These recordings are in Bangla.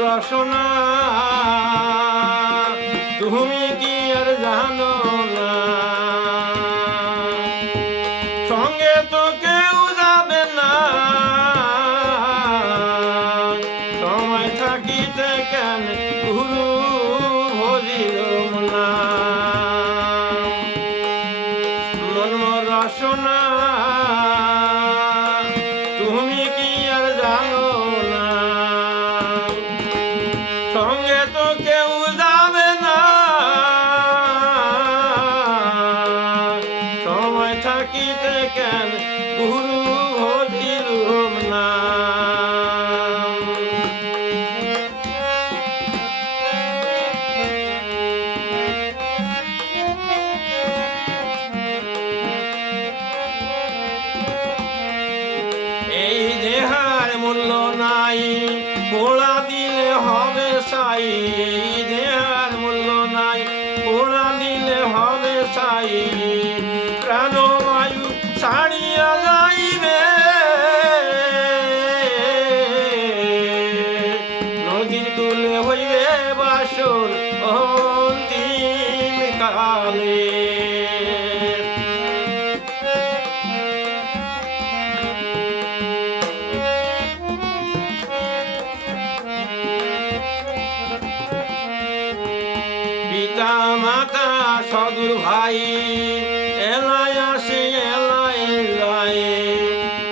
রসনা তুমি কি আর জানো না, সঙ্গে তো কেউ যাবে না, সময় থাকিতে কেন গুরু ভজিল না। মন রসনা তুমি কি আর জানো না, সঙ্গে তো কেউ যাবে না, সময় থাকিতে কেন গুরু ভজিলুম না। এই দেহার মূল্য নাই, পোড়া দিলে হবে সাই। এই দেহার মূল্য নাই, পোড়া দিলে হবে সাই। প্রাণবায়ু ছাড়িয়া যাইবে, নদীর কূলে হইবে বাসর অন্তিম কালে। পিতা মাতা সদুর ভাই এলাই আসে এলাই যায়,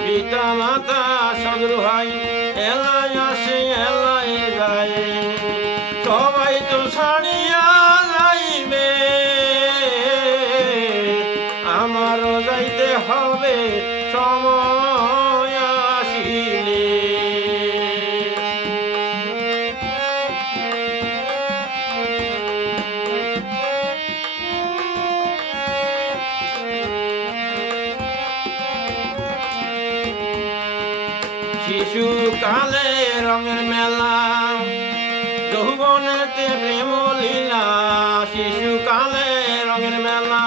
পিতা মাতা সদুর ভাই এলাই আসে এলাই যায়। সবাই তো ছাড়িয়া যাইবে, আমারও যাইতে হবে সময় আসিলে। শিশুকালে রঙের মেলা, যৌবনেতে প্রেম লীলা। শিশুকালে রঙের মেলা,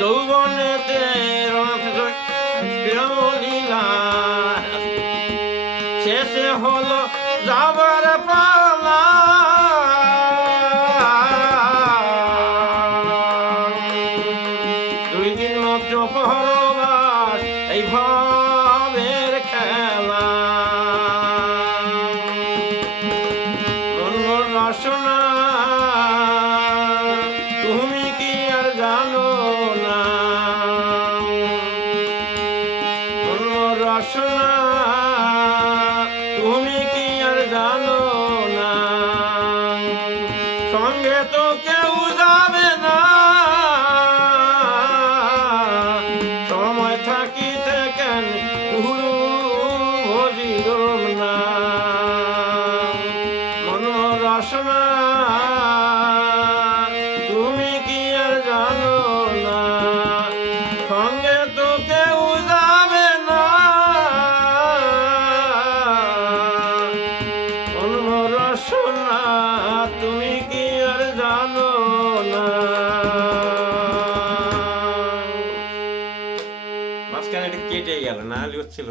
যৌবনেতে প্রেম লীলা। শেষে হলো যাবার পালা, দুই দিন মাত্র পরবাস এই ভাবের খেলা। রসনা তুমি কি আর জানো না, রসনা তুমি কি আর জানো না, সঙ্গে তো কেউ যাবে না, সময় থাকিতে কেন গুরু ভজিলুম না। রসনা তুমি কি আর জানো না, সঙ্গে তো কেউ যাবে না, রসনা তুমি কি আর জানো না। মাঝখানে এটা কেটে গেল, না হলে হচ্ছিল।